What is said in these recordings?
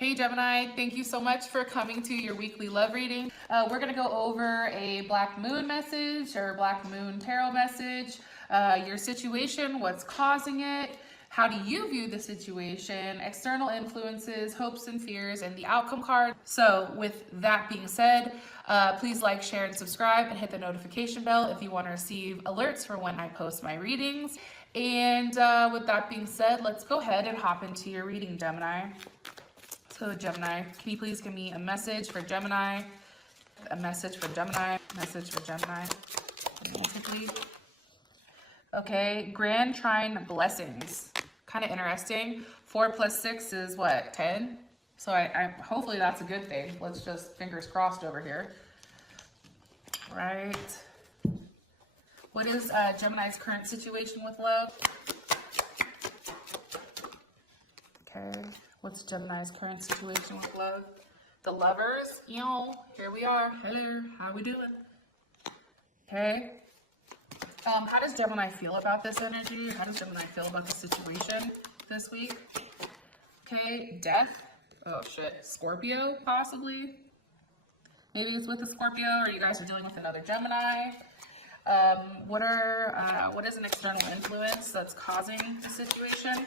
Hey Gemini, thank you so much for coming to your weekly love reading. We're going to go over a Black Moon message or Black Moon tarot message, your situation, what's causing it, how do you view the situation, external influences, hopes and fears, and the outcome card. So with that being said, please like, share, and subscribe and hit the notification bell if you want to receive alerts for when I post my readings. And with that being said, let's go ahead and hop into your reading, Gemini. So Gemini, can you please give me a message for Gemini? A message for Gemini. Message for Gemini. Romantically. Okay, Grand Trine blessings. Kind of interesting. 4 plus 6 is what, 10? So I hopefully that's a good thing. Let's just fingers crossed over here. Right. What is Gemini's current situation with love? Okay. What's Gemini's current situation with love? The Lovers. Yo, here we are. Hello. How we doing? Okay. How does Gemini feel about this energy? How does Gemini feel about the situation this week? Okay. Death. Oh shit. Scorpio, possibly. Maybe it's with a Scorpio, or you guys are dealing with another Gemini. What is an external influence that's causing the situation?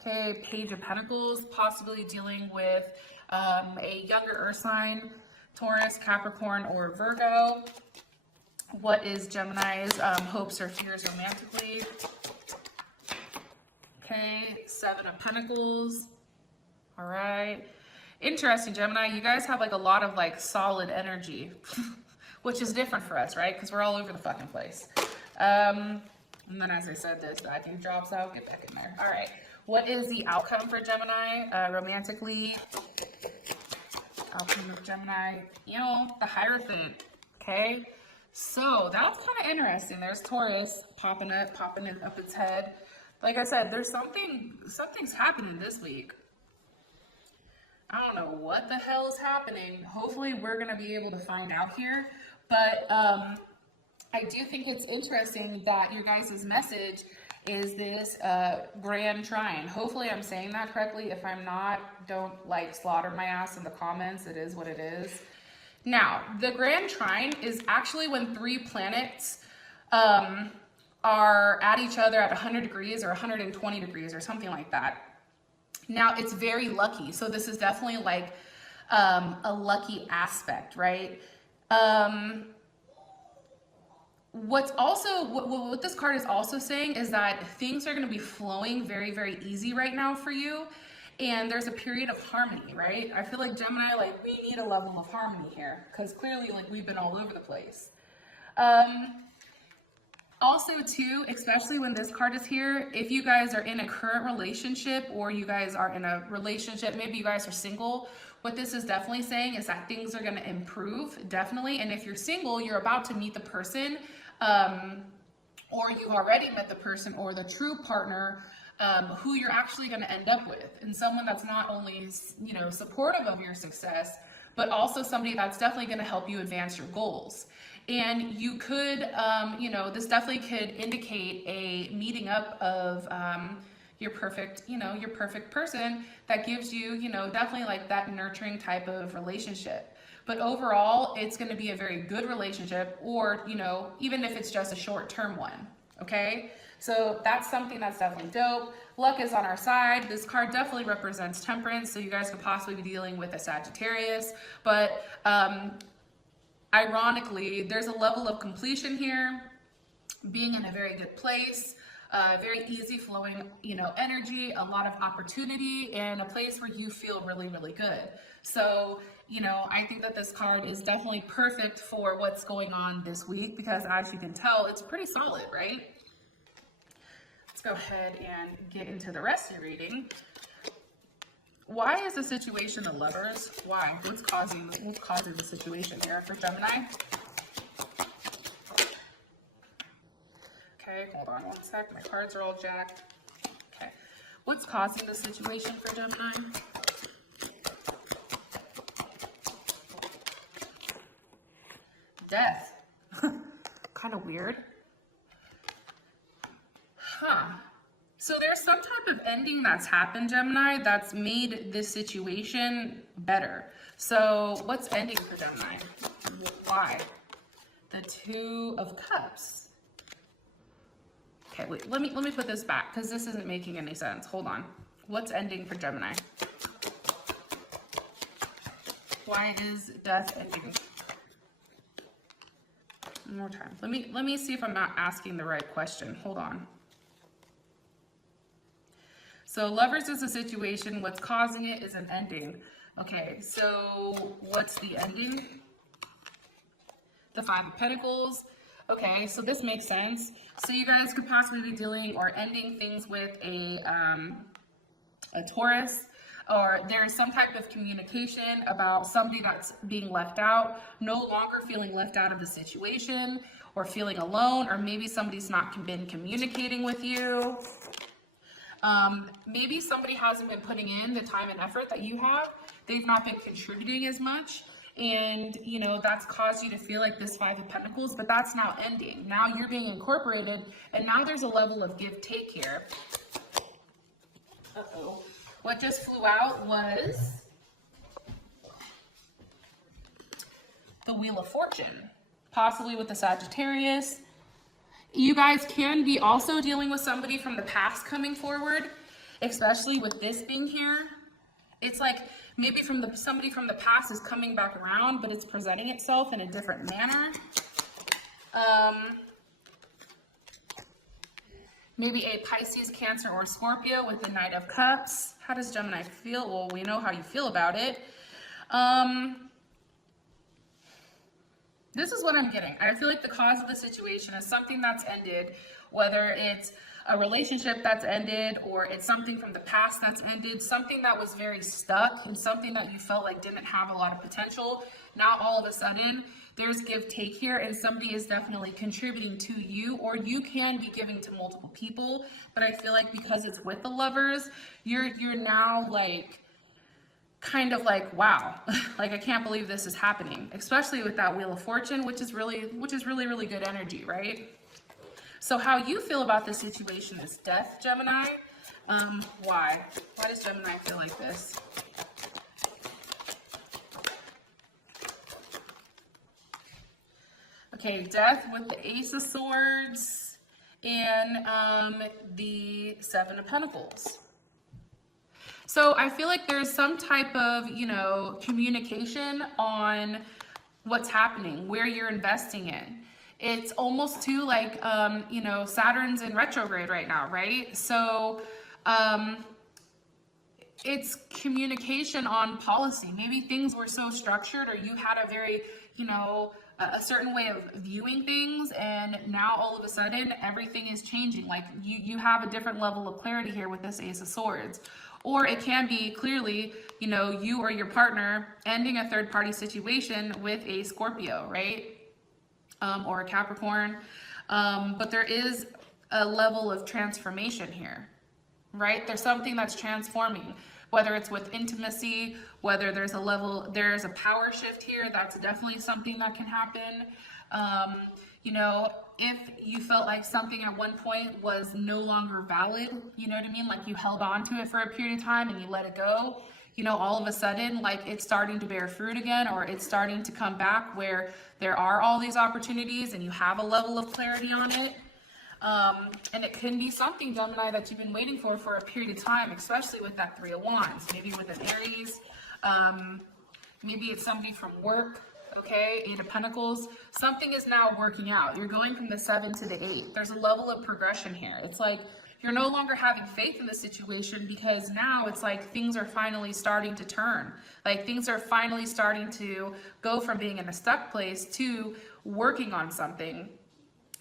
Okay, Page of Pentacles, possibly dealing with a younger earth sign, Taurus, Capricorn, or Virgo. What is Gemini's hopes or fears romantically? Okay, 7 of Pentacles. All right. Interesting, Gemini. You guys have like a lot of like solid energy, which is different for us, right? Because we're all over the fucking place. And then as I said, this I think drops out. Get back in there. All right. What is the outcome for Gemini romantically? Outcome of Gemini, you know, the Hierophant. Okay, so that's kind of interesting. There's Taurus popping it up its head. Like I said, there's something's happening this week. I don't know what the hell is happening. Hopefully we're gonna be able to find out here. But I do think it's interesting that your guys' message is this Grand Trine. Hopefully I'm saying that correctly. If I'm not, don't like slaughter my ass in the comments. It is what it is. Now, the Grand Trine is actually when 3 planets are at each other at 100 degrees or 120 degrees or something like that. Now, it's very lucky. So this is definitely like a lucky aspect, right? What this card is also saying is that things are going to be flowing very, very easy right now for you. And there's a period of harmony, right? I feel like Gemini, like we need a level of harmony here because clearly like we've been all over the place. Also too, especially when this card is here, if you guys are in a current relationship or you guys are in a relationship, maybe you guys are single, what this is definitely saying is that things are going to improve, definitely. And if you're single, you're about to meet the person, or you've already met the person or the true partner who you're actually going to end up with. And someone that's not only, you know, supportive of your success, but also somebody that's definitely going to help you advance your goals. And you could, you know, this definitely could indicate a meeting up of your perfect, you know, your perfect person that gives you, you know, definitely like that nurturing type of relationship. But overall, it's going to be a very good relationship, or, you know, even if it's just a short-term one. Okay. So that's something that's definitely dope. Luck is on our side. This card definitely represents temperance. So you guys could possibly be dealing with a Sagittarius, but, ironically, there's a level of completion here, being in a very good place, very easy flowing, you know, energy, a lot of opportunity, and a place where you feel really, really good. So, you know, I think that this card is definitely perfect for what's going on this week because as you can tell, it's pretty solid, right? Let's go ahead and get into the rest of your reading. Why is the situation the Lovers? Why? What's causing the situation here for Gemini? Okay, hold on one sec. My cards are all jacked. Okay. What's causing the situation for Gemini? Death. Kind of weird. Huh. So there's some type of ending that's happened, Gemini, that's made this situation better. So what's ending for Gemini? Why? The Two of Cups. Okay, wait, let me put this back because this isn't making any sense. Hold on. What's ending for Gemini? Why is death ending? One more time. Let me see if I'm not asking the right question. Hold on. So Lovers is a situation. What's causing it is an ending. Okay, so what's the ending? The Five of Pentacles. Okay, so this makes sense. So you guys could possibly be dealing or ending things with a Taurus, or there's some type of communication about somebody that's being left out, no longer feeling left out of the situation, or feeling alone, or maybe somebody's not been communicating with you. Maybe somebody hasn't been putting in the time and effort that you have. They've not been contributing as much. And, you know, that's caused you to feel like this Five of Pentacles, but that's now ending. Now you're being incorporated, and now there's a level of give-take here. Uh-oh. What just flew out was the Wheel of Fortune, possibly with the Sagittarius. You guys can be also dealing with somebody from the past coming forward, especially with this being here. It's like maybe somebody from the past is coming back around, but it's presenting itself in a different manner. Maybe a Pisces, Cancer, or Scorpio with the Knight of Cups. How does Gemini feel? Well, we know how you feel about it. This is what I'm getting. I feel like the cause of the situation is something that's ended, whether it's a relationship that's ended or it's something from the past that's ended, something that was very stuck and something that you felt like didn't have a lot of potential. Now all of a sudden there's give take here, and somebody is definitely contributing to you, or you can be giving to multiple people. But I feel like because it's with the Lovers, you're now like kind of like, wow, like I can't believe this is happening, especially with that Wheel of Fortune, which is really good energy, right? So how you feel about this situation is death, Gemini. Why does Gemini feel like this? Okay, death with the Ace of Swords and the Seven of Pentacles. So I feel like there's some type of, you know, communication on what's happening, where you're investing in. It's almost too like, you know, Saturn's in retrograde right now, right? So it's communication on policy. Maybe things were so structured, or you had a very, you know, a certain way of viewing things, and now all of a sudden everything is changing. Like you have a different level of clarity here with this Ace of Swords. Or it can be clearly, you know, you or your partner ending a third party situation with a Scorpio, right? Or a Capricorn. But there is a level of transformation here, right? There's something that's transforming, whether it's with intimacy, whether there's a power shift here. That's definitely something that can happen. You know, if you felt like something at one point was no longer valid, you know what I mean? Like you held on to it for a period of time and you let it go, you know, all of a sudden, like it's starting to bear fruit again, or it's starting to come back where there are all these opportunities and you have a level of clarity on it. And it can be something, Gemini, that you've been waiting for a period of time, especially with that Three of Wands, maybe with an Aries, maybe it's somebody from work. Okay, Eight of Pentacles. Something is now working out. You're going from the 7 to the 8. There's a level of progression here. It's like you're no longer having faith in the situation, because now it's like things are finally starting to turn. Like things are finally starting to go from being in a stuck place to working on something,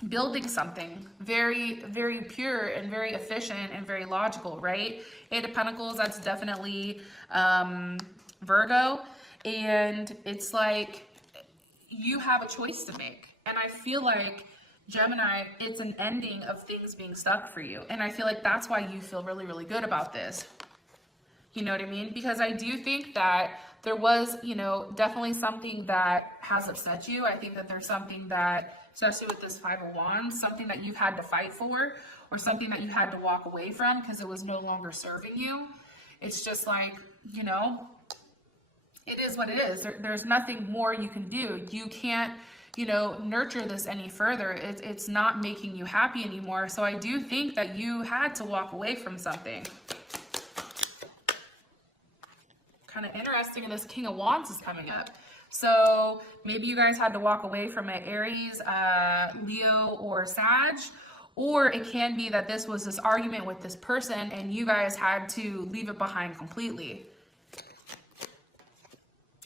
building something very, very pure and very efficient and very logical, right? Eight of Pentacles, that's definitely Virgo. And it's like, you have a choice to make. And I feel like, Gemini, it's an ending of things being stuck for you. And I feel like that's why you feel really, really good about this. You know what I mean? Because I do think that there was, you know, definitely something that has upset you. I think that there's something that, especially with this Five of Wands, something that you've had to fight for, or something that you had to walk away from because it was no longer serving you. It's just like, you know, it is what it is. There's nothing more you can do. You can't, you know, nurture this any further. It's not making you happy anymore. So I do think that you had to walk away from something. Kind of interesting, and this King of Wands is coming up. So maybe you guys had to walk away from an Aries, Leo, or Sag. Or it can be that this was this argument with this person and you guys had to leave it behind completely.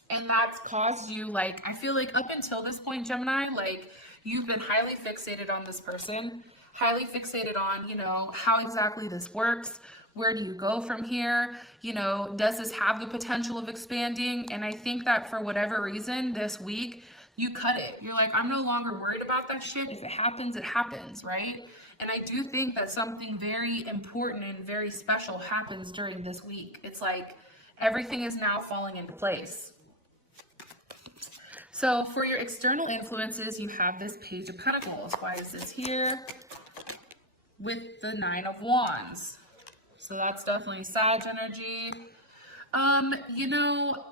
And that's caused you, like, I feel like up until this point, Gemini, like, you've been highly fixated on this person, highly fixated on, you know, how exactly this works. Where do you go from here? You know, does this have the potential of expanding? And I think that for whatever reason, this week, you cut it. You're like, I'm no longer worried about that shit. If it happens, right? And I do think that something very important and very special happens during this week. It's like everything is now falling into place. So for your external influences, you have this Page of Pentacles. Why is this here? With the Nine of Wands. So that's definitely Sag energy. You know,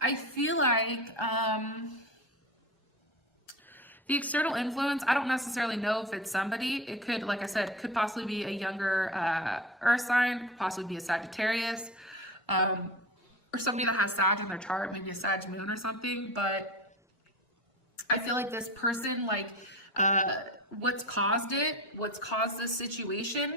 I feel like the external influence, I don't necessarily know if it's somebody. It could, like I said, could possibly be a younger earth sign, could possibly be a Sagittarius, or somebody that has Sag in their chart, maybe a Sag moon or something. But I feel like this person, like, what's caused this situation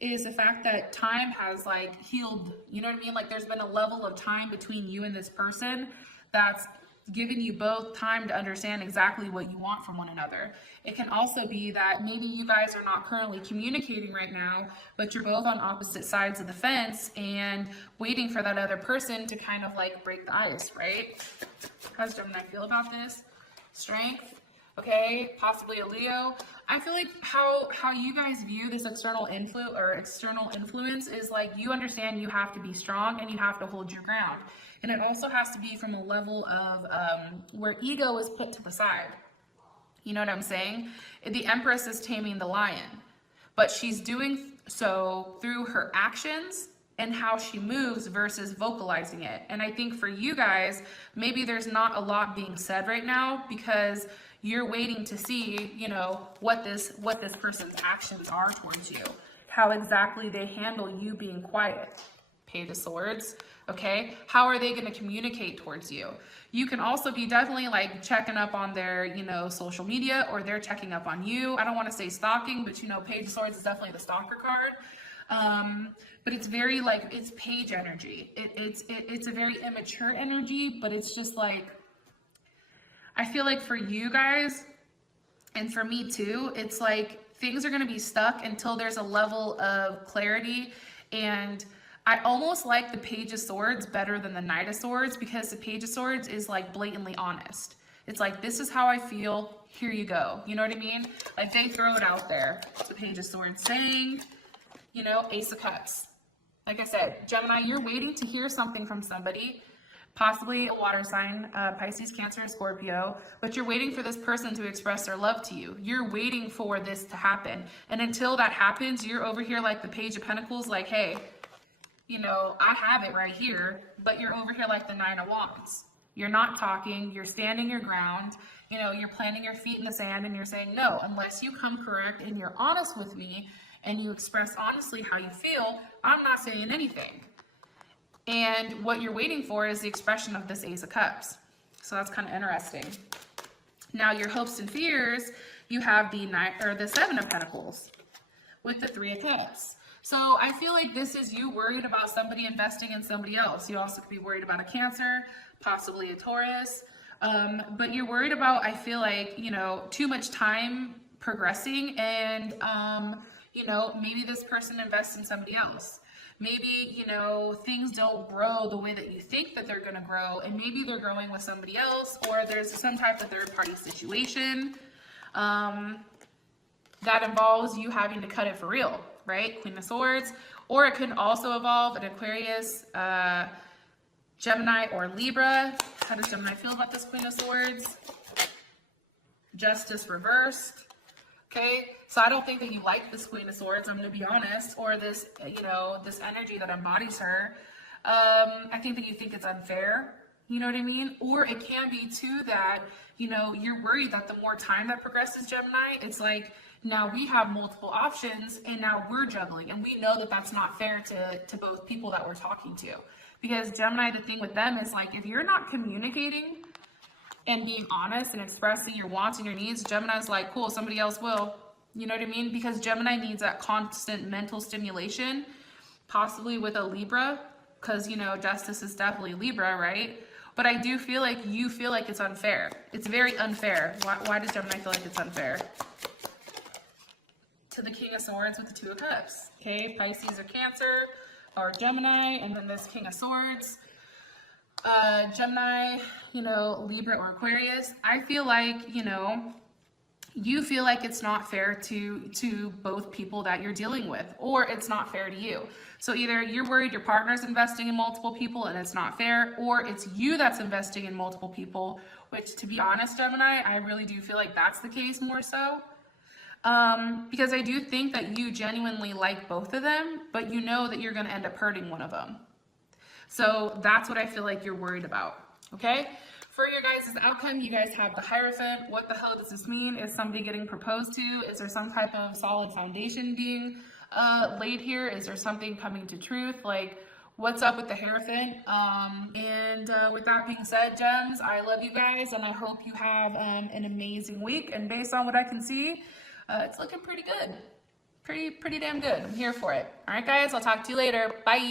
is the fact that time has, like, healed, you know what I mean? Like, there's been a level of time between you and this person that's given you both time to understand exactly what you want from one another. It can also be that maybe you guys are not currently communicating right now, but you're both on opposite sides of the fence and waiting for that other person to kind of like break the ice, right? How does Gemini feel about this? Strength. Okay, possibly a Leo. I feel like how you guys view this external influence is like, you understand you have to be strong and you have to hold your ground. And it also has to be from a level of where ego is put to the side. You know what I'm saying? The Empress is taming the lion, but she's doing so through her actions and how she moves versus vocalizing it. And I think for you guys, maybe there's not a lot being said right now because you're waiting to see, you know, what this person's actions are towards you, how exactly they handle you being quiet. Page of Swords, okay? How are they going to communicate towards you? You can also be definitely like checking up on their, you know, social media, or they're checking up on you. I don't want to say stalking, but you know, Page of Swords is definitely the stalker card. But it's very like, it's page energy. It's a very immature energy, but it's just like, I feel like for you guys, and for me too, it's like things are going to be stuck until there's a level of clarity. And I almost like the Page of Swords better than the Knight of Swords, because the Page of Swords is like blatantly honest. It's like, this is how I feel, here you go. You know what I mean? Like, they throw it out there. The Page of Swords saying, you know, Ace of Cups. Like I said, Gemini, you're waiting to hear something from somebody, possibly a water sign, Pisces, Cancer, and Scorpio, but you're waiting for this person to express their love to you. You're waiting for this to happen. And until that happens, you're over here like the Page of Pentacles, like, hey, you know, I have it right here, but you're over here like the Nine of Wands. You're not talking, you're standing your ground, you know, you're planting your feet in the sand and you're saying, no, unless you come correct and you're honest with me and you express honestly how you feel, I'm not saying anything. And what you're waiting for is the expression of this Ace of Cups. So that's kind of interesting. Now your hopes and fears, you have the Seven of Pentacles with the Three of Cups. So I feel like this is you worried about somebody investing in somebody else. You also could be worried about a Cancer, possibly a Taurus. But you're worried about, I feel like, you know, too much time progressing and, you know, maybe this person invests in somebody else. Maybe, you know, things don't grow the way that you think that they're going to grow, and maybe they're growing with somebody else, or there's some type of third-party situation that involves you having to cut it for real, right? Queen of Swords. Or it could also involve an Aquarius, Gemini, or Libra. How does Gemini feel about this Queen of Swords? Justice reversed. Okay, so I don't think that you like this Queen of Swords, I'm going to be honest, or this, you know, this energy that embodies her. I think that you think it's unfair, you know what I mean? Or it can be too that, you know, you're worried that the more time that progresses, Gemini, it's like, now we have multiple options and now we're juggling, and we know that that's not fair to both people that we're talking to. Because Gemini, the thing with them is like, if you're not communicating and being honest and expressing your wants and your needs, Gemini's like, cool, somebody else will. You know what I mean? Because Gemini needs that constant mental stimulation, possibly with a Libra, because, you know, justice is definitely Libra, right? But I do feel like you feel like it's unfair. It's very unfair. Why does Gemini feel like it's unfair? To the King of Swords with the Two of Cups. Okay, Pisces or Cancer or Gemini, and then this King of Swords. Gemini, you know, Libra or Aquarius. I feel like, you know, you feel like it's not fair to both people that you're dealing with, or it's not fair to you. So either you're worried your partner's investing in multiple people and it's not fair, or it's you that's investing in multiple people, which, to be honest, Gemini, I really do feel like that's the case more so. Because I do think that you genuinely like both of them, but you know that you're going to end up hurting one of them. So that's what I feel like you're worried about, okay? For your guys' outcome, you guys have the Hierophant. What the hell does this mean? Is somebody getting proposed to? Is there some type of solid foundation being laid here? Is there something coming to truth? Like, what's up with the Hierophant? With that being said, Gems, I love you guys, and I hope you have an amazing week. And based on what I can see, it's looking pretty good. Pretty damn good. I'm here for it. All right, guys, I'll talk to you later. Bye.